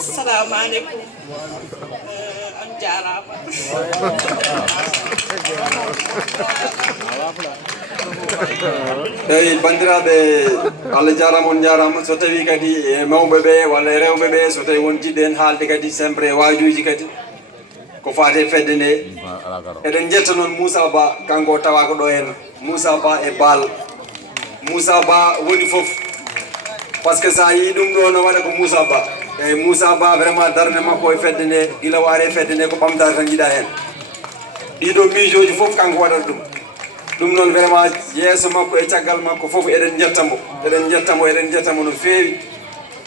Assalamu alaikum. On jarama. eyi bandiraɓe Allah jarama on jarama so tawi kadi e mawɓeɓe walla e rewɓeɓe so tawi won jiɗɗo en haalde kadi sempre e wajuji kadi ko fate fedde nde eɗen jetta noon Moussa Ba kanko tawako ɗo hen Moussa Ba e Baal Moussa Ba woni foof par ce que sa yi ɗum ɗo no waɗa ko Moussa Ba eyyi Moussa Ba vraiment darde makko e fedde nde guila waare fedde nde ko ɓamtare tan jiiɗa hen ɗiɗo miijoji foof kanko waɗata ɗum noon vraiment yeeso makko e caggal makko foof eɗen jettamo no feewi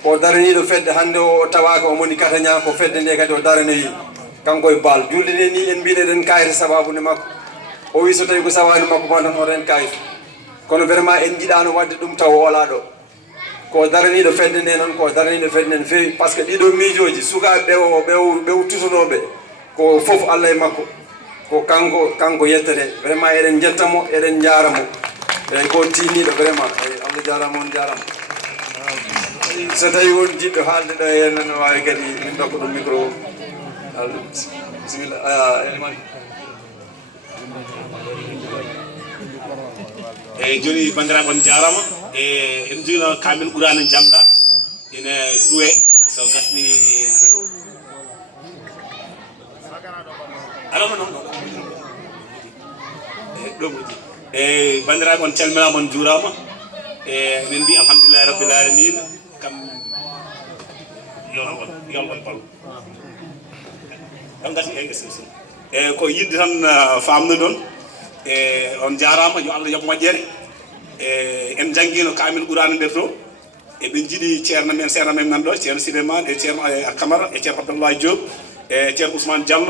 o daraniɗo fedde hande o tawaka o moni Kataña ko fedde nde kadi o daranoyi kanko e Baal julde nde ni en mbiɗe eɗen kayita sababude makko o wi so tawi ko sawani makko ma tan oɗen kayita kono vraiment en jiiɗano wadde ɗum taw o ala ɗo ko daraniɗo fedde nde noon ko daraniɗo fedde nde no feewi par ce que ɗiɗo miijoji sukaɓe ɓew tutonoɓe ko foof Allah e makko ko kanko yettete vraiment eɗen jettamo eɗen jaramo eyyi ko tiniɗo vraiment eyyi Allah jarama on jarama so tawi won jiɗɗo haalde ɗo henna no wawi kadi min dokka ɗum micro bisimilla eyyi joni bandiraɓe on jarama e en jino kamil ɓurani jamɗa ene duwe so gasni e bandiraɓe on calminama on juurama e min mbi alhamdulillahi rabbil alamin kam yolgol bal kam gasi e ko yidde tan famde ɗon e on jarama yo Allah yoɓ moƴƴere e en jangguino kamil ɓurani nder to eɓen jiiɗi ceerno men seerno men nan ɗo ceerno Souleymane e ceerno Camara e ceerno Abdoulaye Diop e ceerno Ousmane Diallo